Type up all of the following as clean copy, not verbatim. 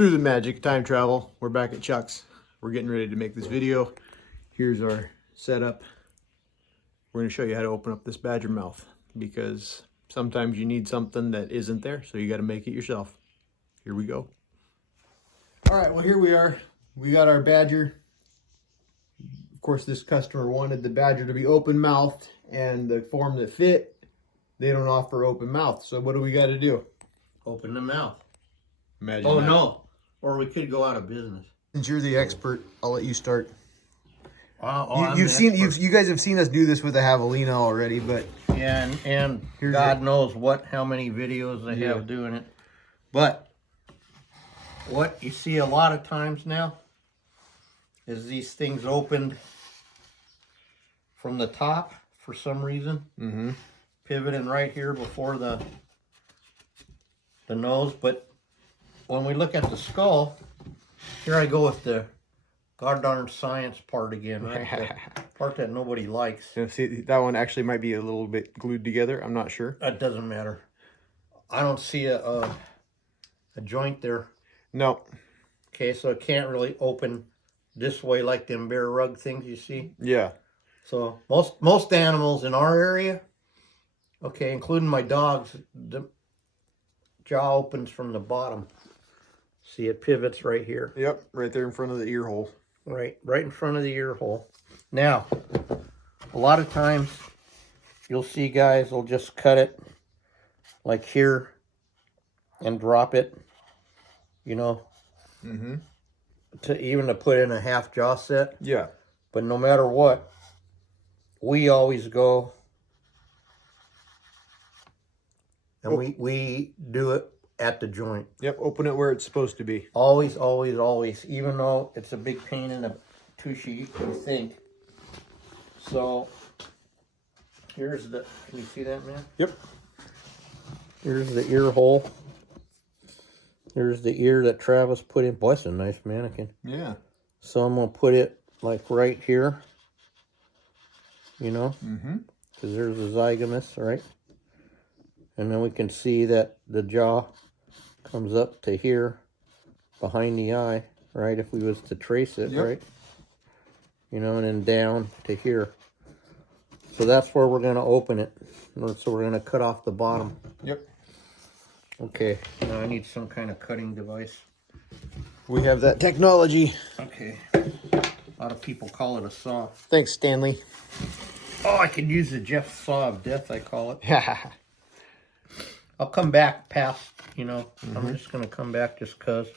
Through the magic of time travel, we're back at Chuck's. We're getting ready to make this video. Here's our setup. We're going to show you how to open up this badger mouth because sometimes you need something that isn't there, so you got to make it yourself. Here we go. All right, well, here we are. We got our badger. Of course, this customer wanted the badger to be open-mouthed, and the form that fit, they don't offer open mouth. So what do we got to do? Open the mouth. Imagine oh, that. No. Or we could go out of business. Since you're the expert, I'll let you start. You guys have seen us do this with a javelina already, but yeah, and God knows how many videos I have doing it. But what you see a lot of times now is these things opened from the top for some reason, pivoting right here before the nose. But when we look at the skull, here I go with the goddamn science part again, right? The part that nobody likes. Yeah, see, that one actually might be a little bit glued together. I'm not sure. That doesn't matter. I don't see a joint there. No. Okay, so it can't really open this way like them bear rug things you see. Yeah. So most animals in our area, okay, including my dogs, the jaw opens from the bottom. See, it pivots right here. Yep, right there in front of the ear hole. Right in front of the ear hole. Now, a lot of times you'll see guys will just cut it like here and drop it, you know, to put in a half jaw set. Yeah. But no matter what, we always go and we do it at the joint. Yep, open it where it's supposed to be. Always, always, always. Even though it's a big pain in the tushy, you think. So, here's the, can you see that, man? Yep. Here's the ear hole. Here's the ear that Travis put in. Boy, that's a nice mannequin. Yeah. So I'm going to put it like right here. You know? Because there's a zygomus, right? And then we can see that the jaw comes up to here behind the eye, right? If we was to trace it, right? You know, and then down to here. So that's where we're going to open it. So we're going to cut off the bottom. Yep. Okay, now I need some kind of cutting device. We have that technology. Okay. A lot of people call it a saw. Thanks, Stanley. Oh, I could use the Jeff saw of death, I call it. Yeah. I'll come back past, you know, I'm just going to come back just because,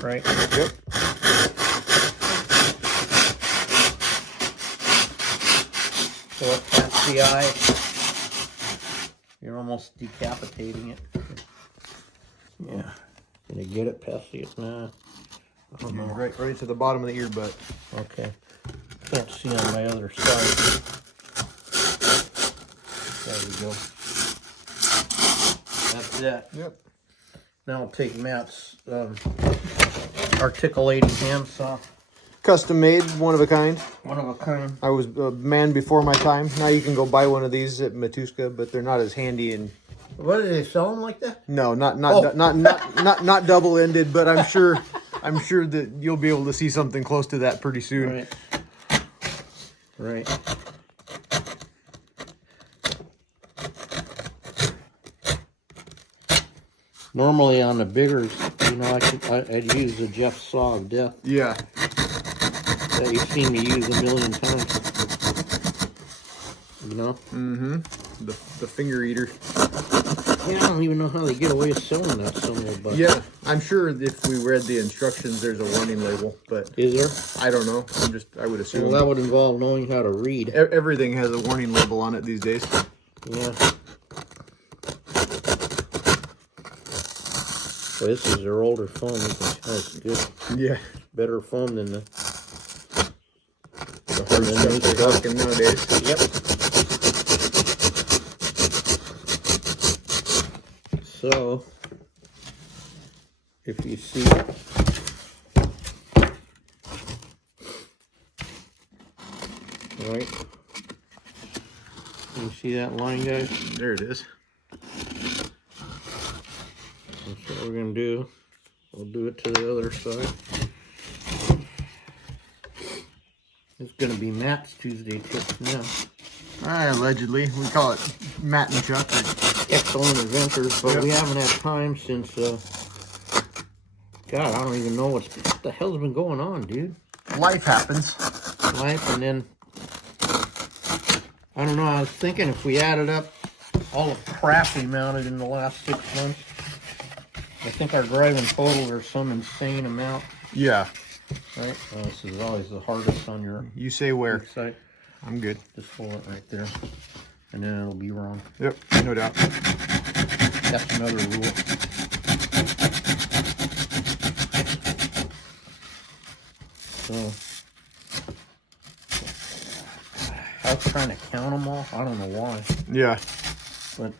right? Yep. So it past the eye, you're almost decapitating it. Yeah. Can you get it past the, nah, I don't know. Right to the bottom of the ear butt. Okay. Can't see on my other side. There we go. That's that. Yep. Now I'll take Matt's articulating handsaw. Custom made, one of a kind. One of a kind. I was a man before my time. Now you can go buy one of these at Matuska, but they're not as handy and. What, do they sell them like that? No, not double-ended, but I'm sure that you'll be able to see something close to that pretty soon. Right. Normally on the biggers, you know, I'd use the Jeff saw of death. Yeah. That you've seen me use a million times. You know? The finger eater. Yeah, I don't even know how they get away with selling that somewhere, but yeah, I'm sure if we read the instructions, there's a warning label, but is there? I don't know. I would assume. Well, that would involve knowing how to read. Everything has a warning label on it these days. Yeah. Well, this is their older foam. You can tell it's good. Yeah. Better foam than the hard stuff they're talking nowadays. Yep. So, if you see, right? Can you see that line, guys? There it is. That's what we're going to do. We'll do it to the other side. It's gonna be Matt's Tuesday tips now. Allegedly, we call it Matt and Chuck. Excellent inventors, but we haven't had time since, God, I don't even know what the hell's been going on, dude. Life happens. Life, and then, I don't know, I was thinking if we added up all the crap we mounted in the last 6 months, I think our driving total are some insane amount. Yeah. Right? This is always the hardest on your You say where. side. I'm good. Just hold it right there, and then it'll be wrong. Yep, no doubt. That's another rule. So, I was trying to count them all. I don't know why, Yeah. but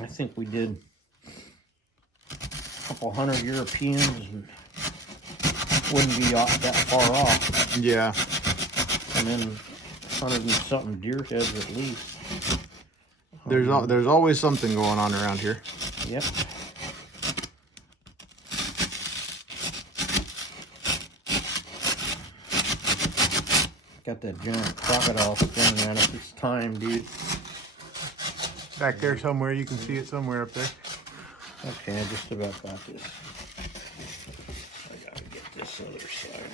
I think we did a couple hundred Europeans and wouldn't be that far off. Yeah. And then 100 and something deer heads at least. There's always something going on around here. Yep. Got that giant crocodile staring at us. It's time, dude. Back there somewhere, you can see it somewhere up there. Okay, I just about got this. I gotta get this other side.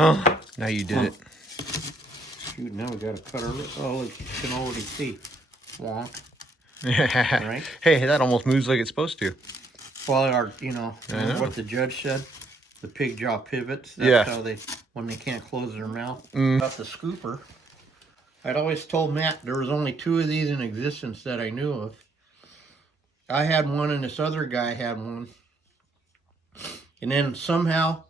Oh, now you did it. Shoot, now we gotta cut our lip. Oh, you can already see. Wonk. Right? Hey, that almost moves like it's supposed to. Well, know. what the judge said? The pig jaw pivots. That's how when they can't close their mouth. About the scooper, I'd always told Matt there was only 2 of these in existence that I knew of. I had one and this other guy had one. And then somehow,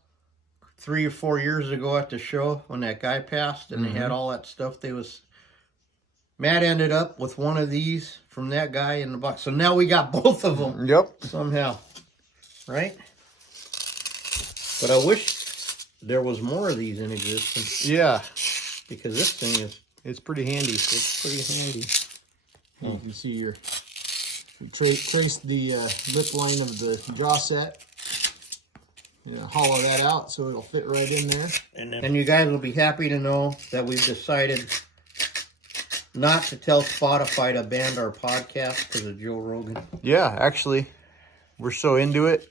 3 or 4 years ago at the show, when that guy passed and they had all that stuff, Matt ended up with one of these from that guy in the box. So now we got both of them. Yep. Somehow. Right? But I wish there was more of these in existence. Yeah. Because this thing is... It's pretty handy. It's pretty handy. You can see your... Trace the lip line of the jaw set. Hollow that out so it'll fit right in there. And you guys will be happy to know that we've decided not to tell Spotify to ban our podcast because of Joe Rogan. Yeah, actually, we're so into it.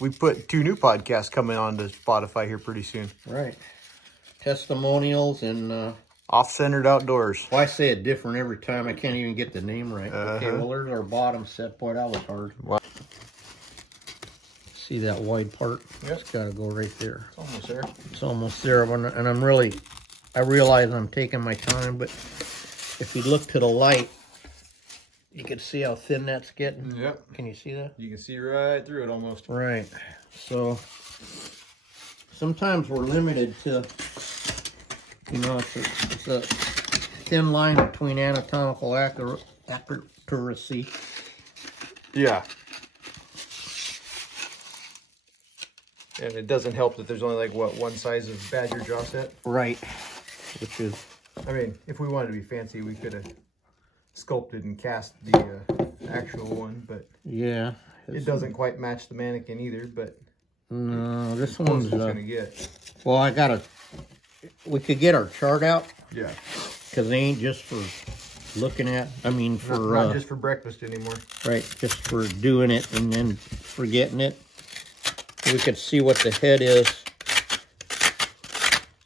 We put 2 new podcasts coming on to Spotify here pretty soon. Right. Testimonials and... Off-centered Outdoors. Well, I say it different every time. I can't even get the name right. Okay, well, there's our bottom set. Boy, that was hard. Wow. See that wide part? Yep. It's got to go right there. It's almost there. It's almost there, and I realize I'm taking my time, but if you look to the light, you can see how thin that's getting. Yep. Can you see that? You can see right through it almost. Right. So sometimes we're limited to, it's a thin line between anatomical accuracy. Yeah. And it doesn't help that there's only like, what, one size of badger jaw set? Right. Which is... I mean, if we wanted to be fancy, we could have sculpted and cast the actual one, but... Yeah. It doesn't quite match the mannequin either, but... No, this one's... going to get. Well, we could get our chart out. Yeah. Because they ain't just for looking at... I mean, for... Not just for breakfast anymore. Right, just for doing it and then forgetting it. We could see what the head is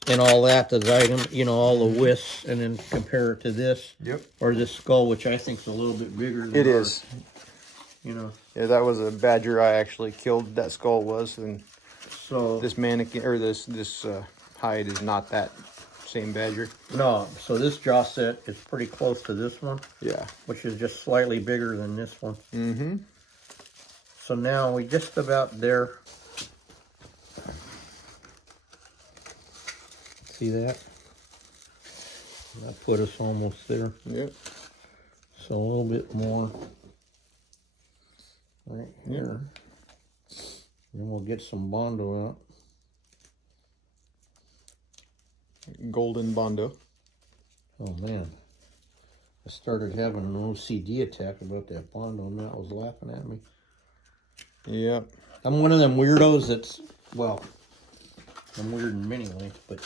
and all that, the item, all the wisps, and then compare it to this. Yep. Or this skull, which I think is a little bit bigger than It ours. is. Yeah, that was a badger I actually killed. That skull was, and so this mannequin or this hide is not that same badger. No, so this jaw set is pretty close to this one. Yeah. Which is just slightly bigger than this one. Mm-hmm. So now we just about there. See that? That put us almost there. Yep. So a little bit more right here. Then we'll get some Bondo out. golden Bondo. Oh man, I started having an OCD attack about that Bondo, and Matt was laughing at me. Yep. I'm one of them weirdos that's, well, I'm weird in many ways, but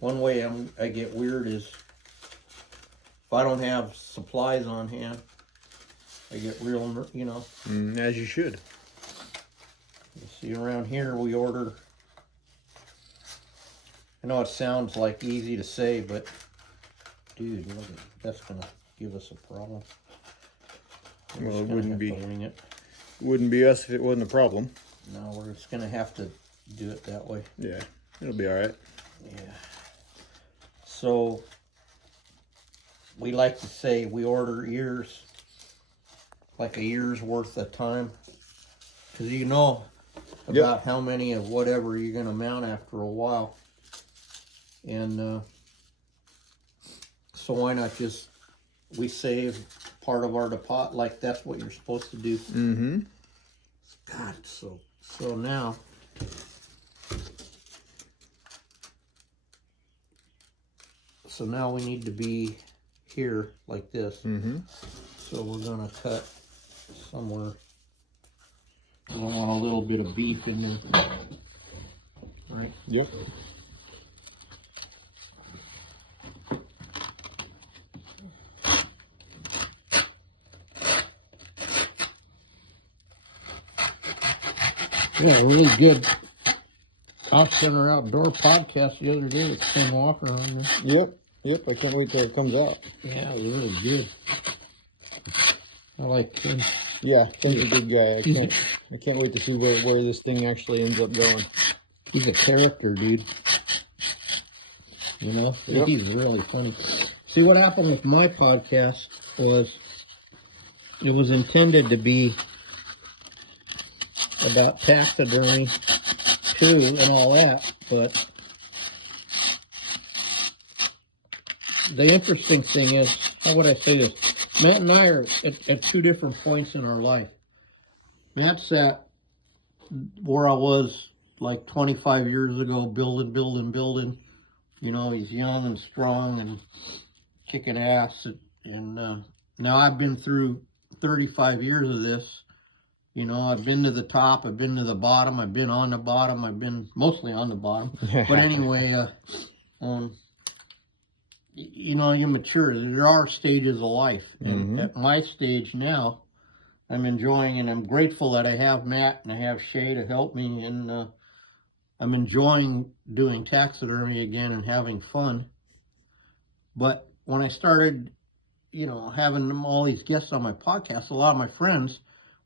one way I get weird is if I don't have supplies on hand, I get real, you know. As you should. You see, around here we order, I know it sounds like easy to say, but dude, look, that's gonna give us a problem. Well, it wouldn't be. Wing it. Wouldn't be us if it wasn't a problem. No, we're just gonna have to do it that way. Yeah, it'll be all right. Yeah. So we like to say we order ears, like a year's worth of time, because you know about how many of whatever you're gonna mount after a while, and so why not just we save part of our deposit, like that's what you're supposed to do. Mm-hmm. God, so now. So now we need to be here like this. Mm-hmm. So we're gonna cut somewhere. I want a little bit of beef in there. Right? Yep. Yeah, really good Out Center Outdoor podcast the other day with Tim Walker on there. Yep, I can't wait till it comes out. Yeah, it was really good. I like Tim. Yeah, Tim's a good guy. I can't wait to see where this thing actually ends up going. He's a character, dude. You know? Yep. He's really funny. See, what happened with my podcast was it was intended to be about taxidermy too and all that, but the interesting thing is, how would I say this? Matt and I are at two different points in our life. Matt's at where I was like 25 years ago, building. You know, he's young and strong and kicking ass. And now I've been through 35 years of this. You know, I've been to the top, I've been to the bottom, I've been on the bottom, I've been mostly on the bottom. But anyway, you know, you mature. There are stages of life. And at my stage now, I'm enjoying and I'm grateful that I have Matt and I have Shay to help me. And I'm enjoying doing taxidermy again and having fun. But when I started, you know, having all these guests on my podcast, a lot of my friends,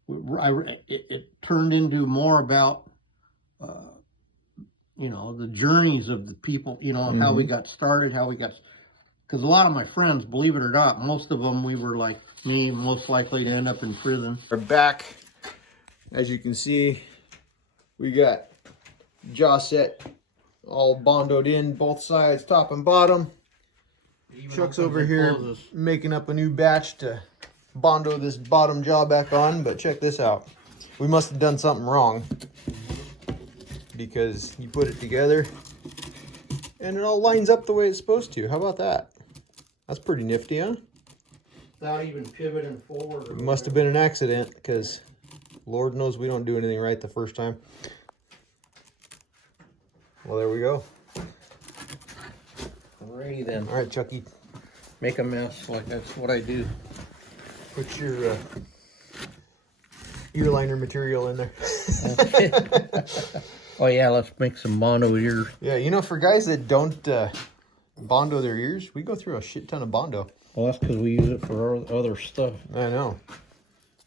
it turned into more about, you know, the journeys of the people, you know, how we got started, because a lot of my friends, believe it or not, most of them, we were like me, most likely to end up in prison. We're back. As you can see, we got jaw set all bondoed in, both sides, top and bottom. Chuck's over here making up a new batch to bondo this bottom jaw back on, but check this out. We must have done something wrong because you put it together and it all lines up the way it's supposed to. How about that? That's pretty nifty, huh? Without even pivoting forward. It must have been an accident because Lord knows we don't do anything right the first time. Well, there we go. Alrighty then. All right, Chucky. Make a mess, like that's what I do. Put your ear liner material in there. Okay. Oh yeah, let's make some Bondo ears. Yeah, you know, for guys that don't Bondo their ears, we go through a shit ton of Bondo. Well, that's because we use it for other stuff. I know.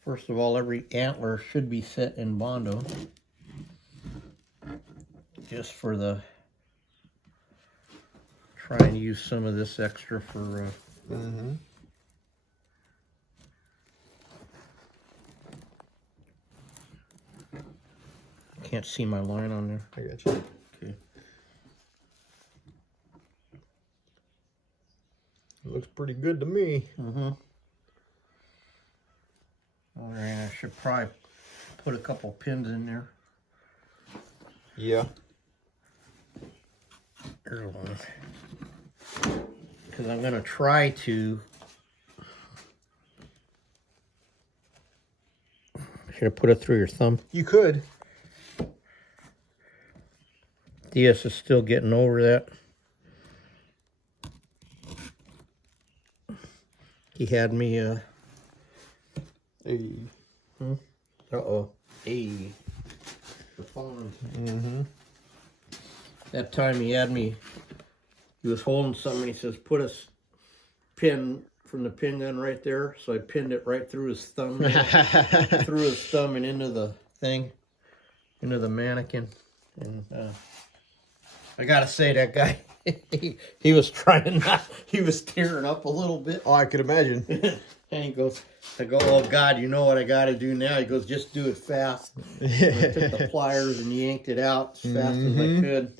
First of all, every antler should be set in Bondo. Just for the... Try and use some of this extra for... Can't see my line on there. I got you. Okay. It looks pretty good to me. All right, I should probably put a couple pins in there. Yeah. Here's one. Because I'm going to try to... Should I put it through your thumb? You could. DS is still getting over that. He had me, Hey. Uh-oh. Hey. The phone. Mm-hmm. That time he had me, he was holding something, he says, put a pin from the pin gun right there. So I pinned it right through his thumb. Through his thumb and into the thing, into the mannequin. And I gotta say, that guy, he was trying not, he was tearing up a little bit. Oh, I could imagine. And he goes, I go, oh God, you know what I gotta do now? He goes, just do it fast. And I took the pliers and yanked it out as fast as I could.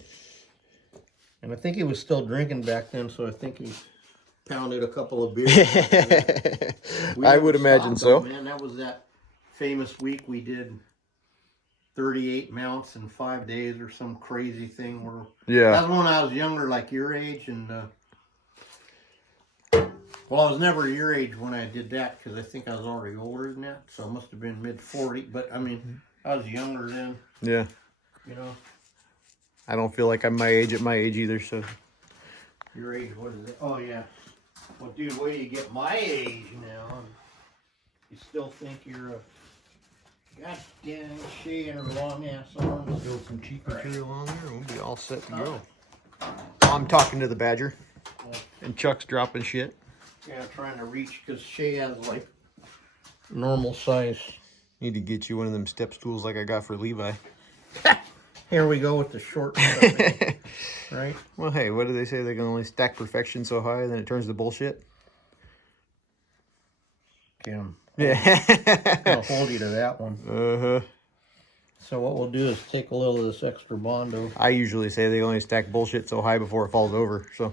And I think he was still drinking back then, so I think he pounded a couple of beers. I would imagine so. Man, that was that famous week we did 38 mounts in 5 days or some crazy thing. Where Yeah. That was when I was younger, like your age, and well, I was never your age when I did that because I think I was already older than that, so I must have been mid-40. But I mean, I was younger then. Yeah. You know. I don't feel like I'm my age at my age either, so. Your age, what is it? Oh, yeah. Well, dude, wait till you get my age now. You still think you're a goddamn Shay and her long ass arms. Build some cheap material on there and we'll be all set to go. I'm talking to the Badger. And Chuck's dropping shit. Yeah, trying to reach because Shay has like normal size. Need to get you one of them step stools like I got for Levi. Here we go with the short stuff, right? Well, hey, what do they say? They can only stack perfection so high, then it turns to bullshit. Kim. Yeah. I'll hold you to that one. Uh-huh. So what we'll do is take a little of this extra Bondo. I usually say they only stack bullshit so high before it falls over, so.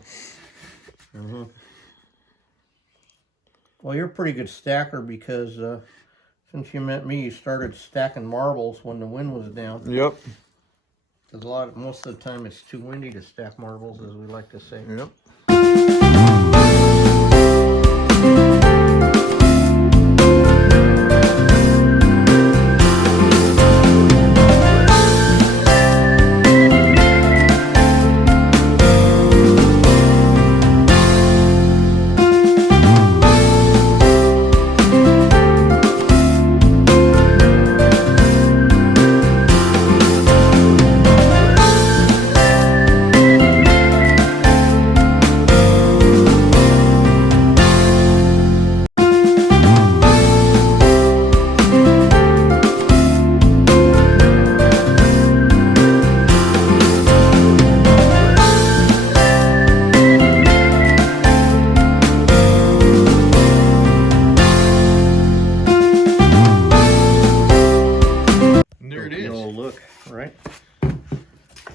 Well, you're a pretty good stacker because since you met me, you started stacking marbles when the wind was down. Yep. Because most of the time it's too windy to stack marbles, as we like to say. Yep.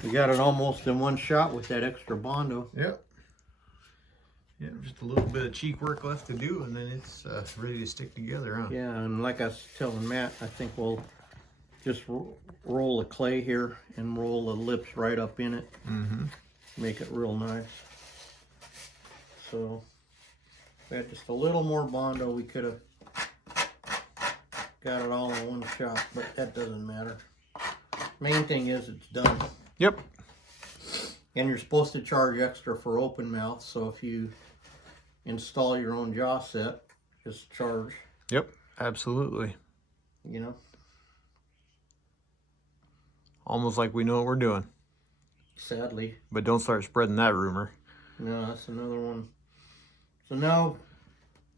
We got it almost in one shot with that extra Bondo. Yep. Yeah, just a little bit of cheek work left to do, and then it's ready to stick together, huh? Yeah, and like I was telling Matt, I think we'll just roll the clay here and roll the lips right up in it. Make it real nice. So, if we had just a little more Bondo, we could have got it all in one shot, but that doesn't matter. Main thing is it's done. Yep. And you're supposed to charge extra for open mouth, so if you install your own jaw set, just charge. Yep, absolutely. You know? Almost like we know what we're doing. Sadly. But don't start spreading that rumor. No, that's another one. So now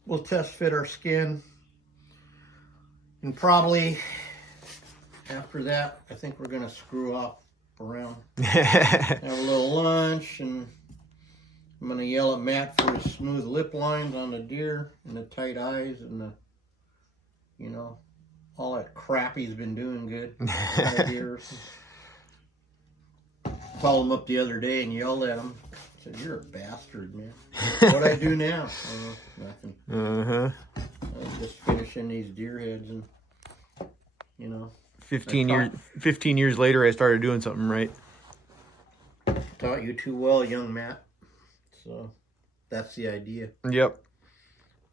we'll test fit our skin. And probably after that, I think we're going to screw off around. Have a little lunch, and I'm going to yell at Matt for his smooth lip lines on the deer and the tight eyes and the, you know, all that crap he's been doing good. Called him up the other day and yelled at him. I said, "You're a bastard, man." What'd I do now? Nothing. I was just finishing these deer heads, and you know. 15 years later, I started doing something right. taught you too well, young Matt. So that's the idea. Yep.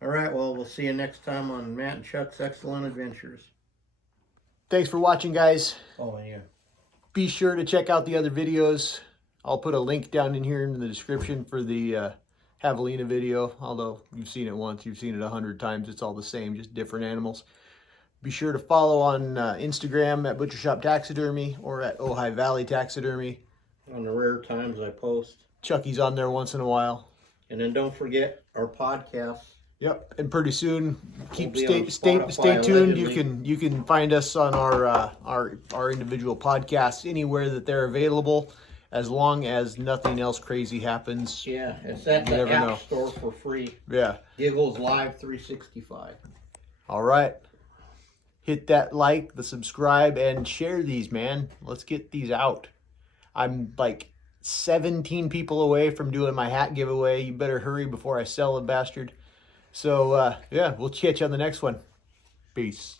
All right, well, we'll see you next time on Matt and Chuck's Excellent Adventures. Thanks for watching, guys. Oh, yeah. Be sure to check out the other videos. I'll put a link down in here in the description for the javelina video. Although you've seen it once, you've seen it 100 times. It's all the same, just different animals. Be sure to follow on Instagram at Butcher Shop Taxidermy or at Ojai Valley Taxidermy. On the rare times I post. Chucky's on there once in a while. And then don't forget our podcast. Yep, and pretty soon, We'll stay tuned. You can find us on our individual podcasts anywhere that they're available, as long as nothing else crazy happens. Yeah, it's at the App Store for free. Yeah. Giggles Live 365. All right. Hit that like, the subscribe, and share these, man. Let's get these out. I'm like 17 people away from doing my hat giveaway. You better hurry before I sell a bastard. So, yeah, we'll catch you on the next one. Peace.